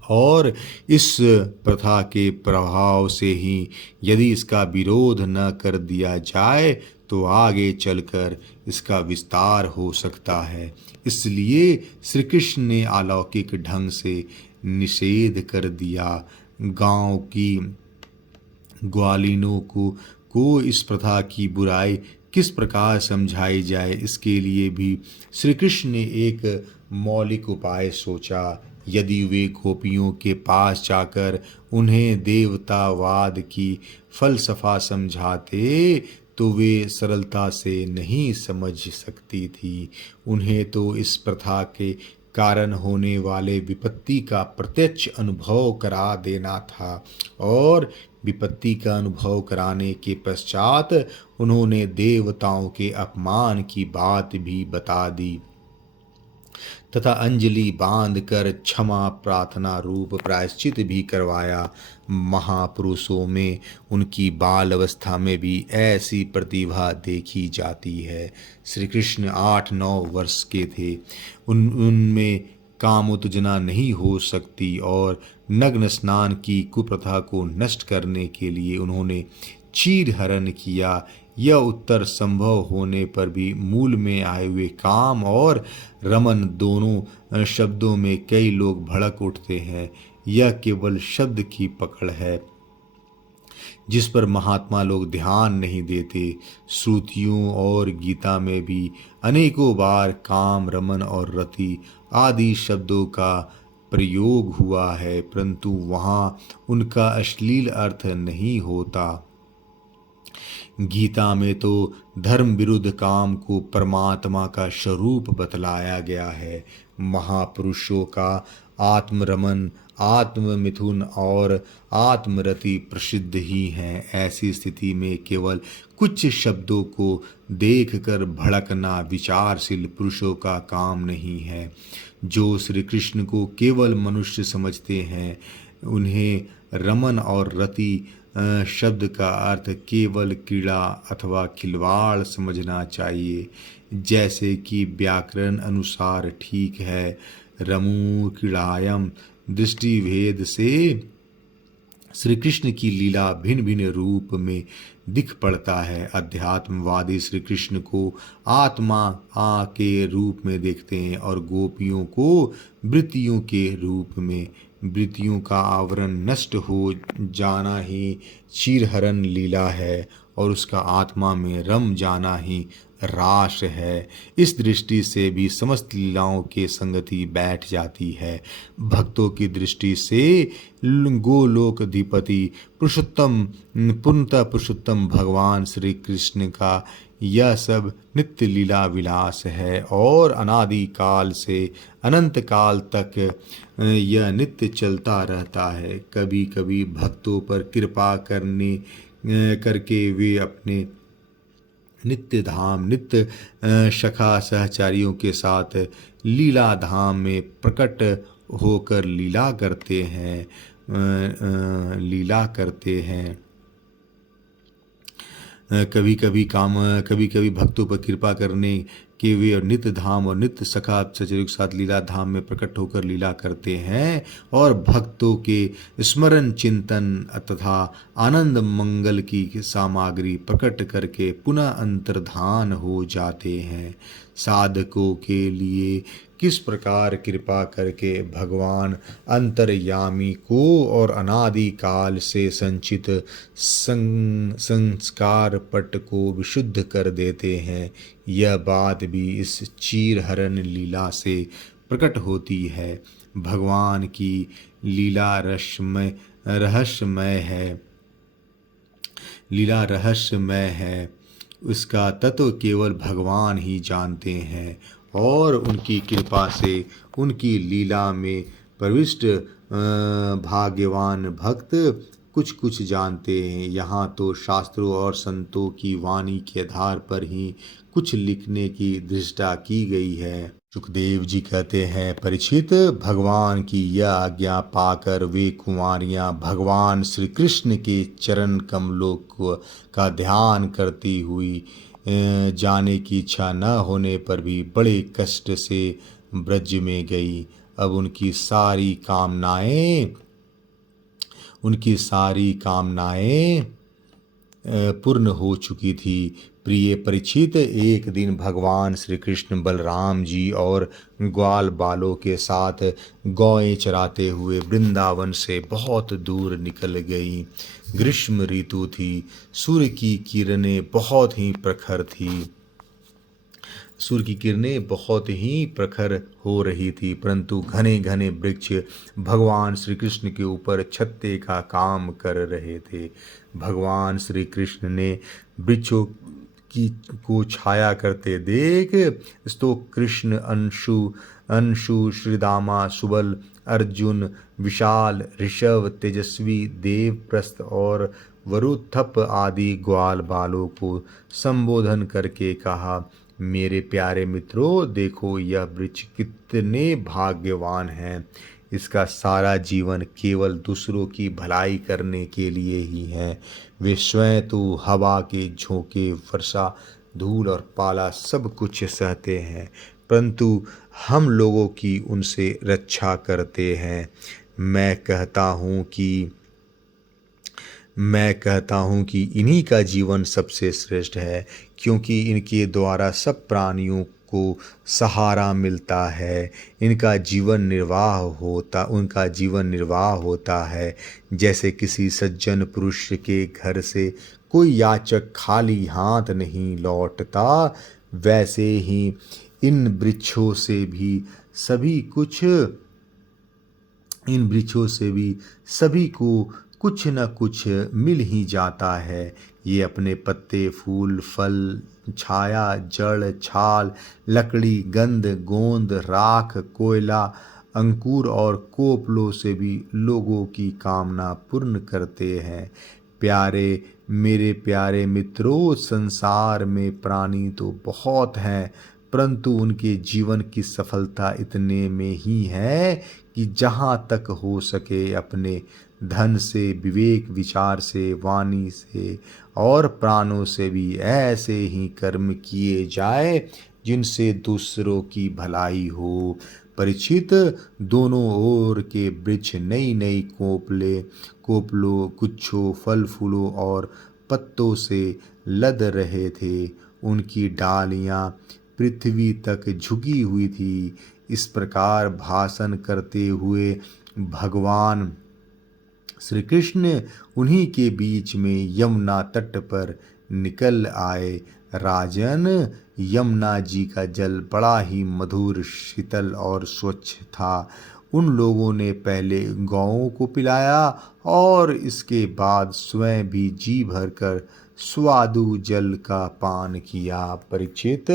और इस प्रथा के प्रभाव से ही यदि इसका विरोध न कर दिया जाए तो आगे चलकर इसका विस्तार हो सकता है। इसलिए श्री कृष्ण ने अलौकिक ढंग से निषेध कर दिया। गांव की ग्वालिनों को इस प्रथा की बुराई किस प्रकार समझाई जाए, इसके लिए भी श्री कृष्ण ने एक मौलिक उपाय सोचा। यदि वे गोपियों के पास जाकर उन्हें देवतावाद की फलसफा समझाते तो वे सरलता से नहीं समझ सकती थी। उन्हें तो इस प्रथा के कारण होने वाले विपत्ति का प्रत्यक्ष अनुभव करा देना था और विपत्ति का अनुभव कराने के पश्चात उन्होंने देवताओं के अपमान की बात भी बता दी तथा अंजलि बांधकर क्षमा प्रार्थना रूप प्रायश्चित भी करवाया। महापुरुषों में उनकी बाल अवस्था में भी ऐसी प्रतिभा देखी जाती है। श्री कृष्ण 8-9 वर्ष के थे। उनमें काम उत्तेजना नहीं हो सकती और नग्न स्नान की कुप्रथा को नष्ट करने के लिए उन्होंने चीरहरण किया। यह उत्तर संभव होने पर भी मूल में आए हुए काम और रमन दोनों शब्दों में कई लोग भड़क उठते हैं। यह केवल शब्द की पकड़ है जिस पर महात्मा लोग ध्यान नहीं देते। श्रुतियों और गीता में भी अनेकों बार काम, रमन और रति आदि शब्दों का प्रयोग हुआ है, परंतु वहाँ उनका अश्लील अर्थ नहीं होता। गीता में तो धर्म विरुद्ध काम को परमात्मा का स्वरूप बतलाया गया है। महापुरुषों का आत्मरमन, आत्ममिथुन और आत्मरति प्रसिद्ध ही हैं। ऐसी स्थिति में केवल कुछ शब्दों को देखकर भड़कना विचारशील पुरुषों का काम नहीं है। जो श्री कृष्ण को केवल मनुष्य समझते हैं, उन्हें रमन और रति शब्द का अर्थ केवल क्रीड़ा अथवा खिलवाड़ समझना चाहिए। जैसे कि व्याकरण अनुसार ठीक है, रमू क्रीड़ायम दृष्टि भेद से श्री कृष्ण की लीला भिन्न भिन्न रूप में दिख पड़ता है। अध्यात्मवादी श्री कृष्ण को आत्मा के रूप में देखते हैं और गोपियों को वृत्तियों के रूप में। वृत्तियों का आवरण नष्ट हो जाना ही चीरहरण लीला है और उसका आत्मा में रम जाना ही रास है। इस दृष्टि से भी समस्त लीलाओं के संगति बैठ जाती है। भक्तों की दृष्टि से गोलोकधिपति पुरुषोत्तम, पूर्णतः पुरुषोत्तम भगवान श्री कृष्ण का यह सब नित्य लीला विलास है और अनादि काल से अनंत काल तक यह नित्य चलता रहता है। कभी कभी भक्तों पर कृपा करके वे अपने नित्य धाम, नित्य सखा सहचारियों के साथ लीला धाम में प्रकट होकर लीला करते हैं। कभी कभी भक्तों पर कृपा करने कि वे नित्य धाम और नित्य सखा सहचर्यों के साथ लीला धाम में प्रकट होकर लीला करते हैं और भक्तों के स्मरण, चिंतन तथा आनंद मंगल की सामग्री प्रकट करके पुनः अंतर्धान हो जाते हैं। साधकों के लिए किस प्रकार कृपा करके भगवान अंतर्यामी को और अनादि काल से संचित संस्कार पट को विशुद्ध कर देते हैं, यह बात भी इस चीरहरण लीला से प्रकट होती है। भगवान की लीला रहस्यमय है। उसका तत्व केवल भगवान ही जानते हैं और उनकी कृपा से उनकी लीला में प्रविष्ट भाग्यवान भक्त कुछ कुछ जानते हैं। यहाँ तो शास्त्रों और संतों की वाणी के आधार पर ही कुछ लिखने की दृष्टा की गई है। सुखदेव जी कहते हैं, परीक्षित, भगवान की यह आज्ञा पाकर वे कुंवारियां भगवान श्री कृष्ण के चरण कमलों का ध्यान करती हुई जाने की इच्छा न होने पर भी बड़े कष्ट से ब्रज में गई। अब उनकी सारी कामनाएं पूर्ण हो चुकी थी। प्रिय परीक्षित, एक दिन भगवान श्री कृष्ण बलराम जी और ग्वाल बालों के साथ गौएं चराते हुए वृंदावन से बहुत दूर निकल गईं। ग्रीष्म ऋतु थी। सूर्य की किरणें बहुत ही प्रखर हो रही थी, परंतु घने घने वृक्ष भगवान श्री कृष्ण के ऊपर छत्ते का काम कर रहे थे। भगवान श्री कृष्ण ने वृक्षों को छाया करते देख स्तो कृष्ण, अंशु, श्रीदामा, सुबल, अर्जुन, विशाल, ऋषभ, तेजस्वी, देवप्रस्थ और वरुथप आदि ग्वाल बालों को संबोधन करके कहा, मेरे प्यारे मित्रों, देखो यह वृक्ष कितने भाग्यवान हैं। इसका सारा जीवन केवल दूसरों की भलाई करने के लिए ही है। वे स्वयं तो हवा के झोंके, वर्षा, धूल और पाला सब कुछ सहते हैं, परंतु हम लोगों की उनसे रक्षा करते हैं। मैं कहता हूँ कि इन्हीं का जीवन सबसे श्रेष्ठ है, क्योंकि इनके द्वारा सब प्राणियों को सहारा मिलता है। उनका जीवन निर्वाह होता है। जैसे किसी सज्जन पुरुष के घर से कोई याचक खाली हाथ नहीं लौटता, वैसे ही इन वृक्षों से भी सभी को कुछ न कुछ मिल ही जाता है। ये अपने पत्ते, फूल, फल, छाया, जड़, छाल, लकड़ी, गंध, गोंद, राख, कोयला, अंकुर और कोपलों से भी लोगों की कामना पूर्ण करते हैं। प्यारे, मेरे प्यारे मित्रों, संसार में प्राणी तो बहुत हैं, परंतु उनके जीवन की सफलता इतने में ही है कि जहाँ तक हो सके अपने धन से, विवेक विचार से, वाणी से और प्राणों से भी ऐसे ही कर्म किए जाए जिनसे दूसरों की भलाई हो। परीक्षित, दोनों ओर के वृक्ष नई नई कोपलों, गुच्छों, फल फूलों और पत्तों से लद रहे थे। उनकी डालियां पृथ्वी तक झुकी हुई थी। इस प्रकार भाषण करते हुए भगवान श्री कृष्ण उन्हीं के बीच में यमुना तट पर निकल आए। राजन, यमुना जी का जल बड़ा ही मधुर, शीतल और स्वच्छ था। उन लोगों ने पहले गौओं को पिलाया और इसके बाद स्वयं भी जी भरकर स्वादु जल का पान किया। परीक्षित,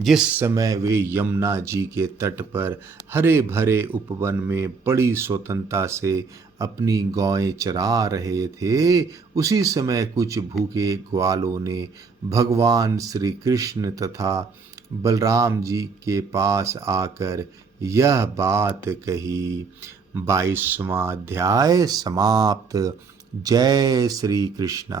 जिस समय वे यमुना जी के तट पर हरे भरे उपवन में बड़ी स्वतंत्रता से अपनी गौएं चरा रहे थे, उसी समय कुछ भूखे ग्वालों ने भगवान श्री कृष्ण तथा बलराम जी के पास आकर यह बात कही। 22वां अध्याय समाप्त। जय श्री कृष्ण।